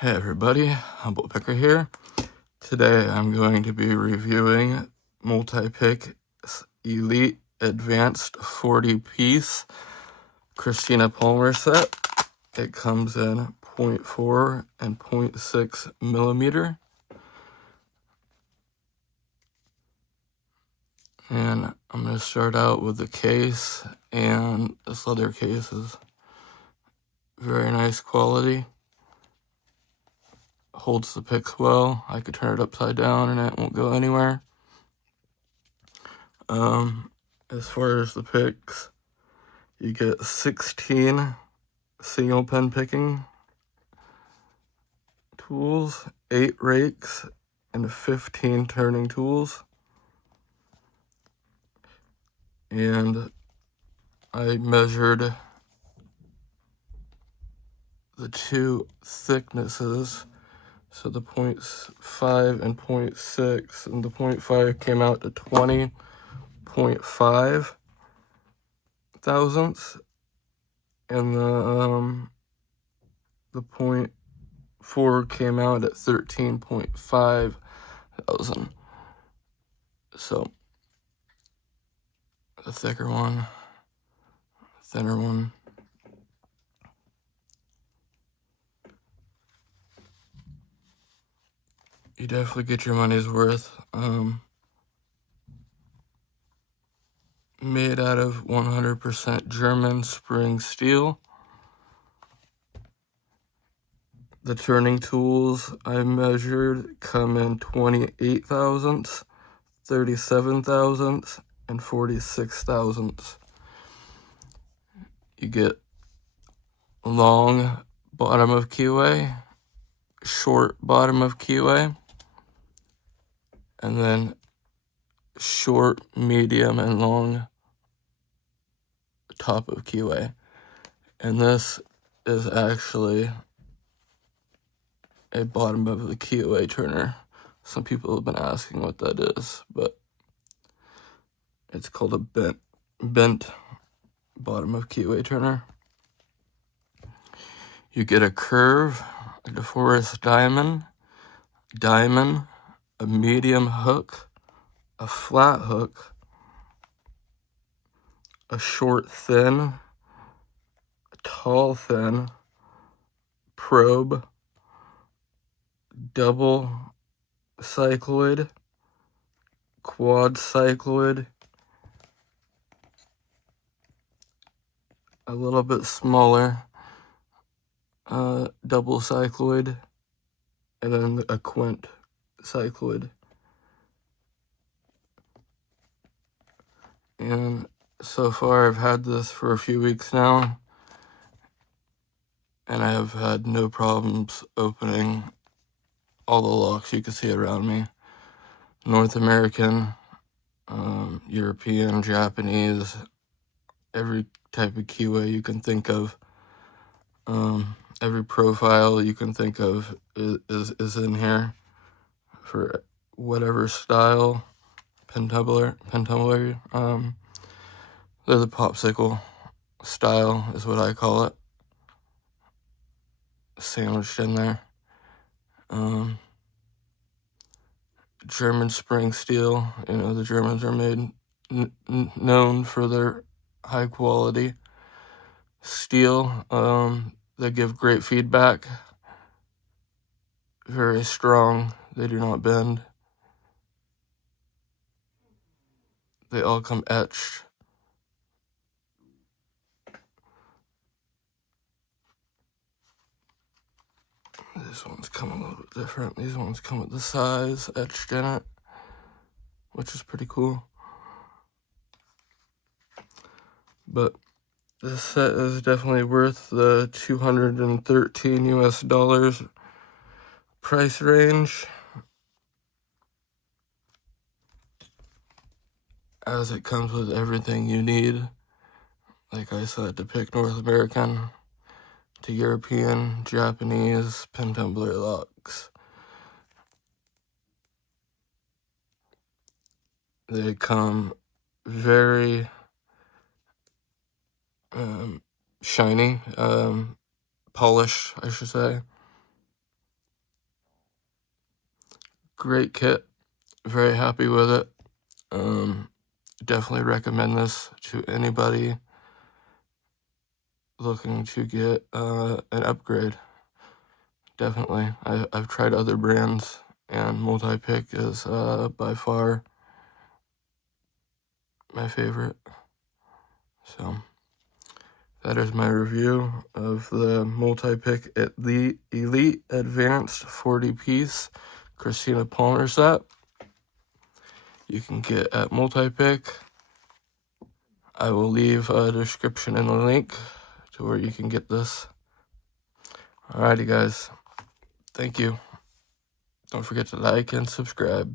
Hey everybody, multipicker here. Today I'm going to be reviewing multipick Elite Advanced 40-piece Christina Palmer set. It comes in 0.4 and 0.6 millimeter. And I'm going to start out with the case, and this leather case is very nice quality. Holds the picks well. I could turn it upside down and it won't go anywhere. As far as the picks, you get 16 single pen picking tools, 8 rakes, and 15 turning tools. And I measured the two thicknesses, so the 0.5 and 0.6, and the 0.5 came out to 20.5 thousandths, and the 0.4 came out at 13.5 thousand. So the thicker one, thinner one. You definitely get your money's worth. Made out of 100% German spring steel. The turning tools I measured come in 28 thousandths, 37 thousandths, and 46 thousandths. You get long bottom of keyway, short bottom of keyway, and then short, medium, and long top of keyway. And this is actually a bottom of the keyway turner. Some people have been asking what that is, but it's called a bent bottom of keyway turner. You get a curve, a DeForest diamond, a medium hook, a flat hook, a short thin, a tall thin, probe, double cycloid, quad cycloid, a little bit smaller, double cycloid, and then a quint cycloid. And so far I've had this for a few weeks now, and I have had no problems opening all the locks you can see around me. North American, European, Japanese, every type of keyway you can think of. Every profile you can think of is in here for whatever style. Pentumbler. They're the popsicle style is what I call it. Sandwiched in there. German spring steel. You know, the Germans are made known for their high quality steel. They give great feedback. Very strong. They do not bend. They all come etched. This one's come a little bit different. These ones come with the size etched in it, which is pretty cool. But this set is definitely worth the $213 US price range, as it comes with everything you need. Like I said, to pick North American, to European, Japanese, pentumbler locks. They come very shiny, polished, I should say. Great kit. Very happy with it. Definitely recommend this to anybody looking to get an upgrade. Definitely. I've tried other brands, and multipick is by far my favorite. So that is my review of the multipick Elite Advanced 40-piece Christina Palmer set. You can get at multipick. I will leave a description and a link to where you can get this. Alrighty, guys. Thank you. Don't forget to like and subscribe.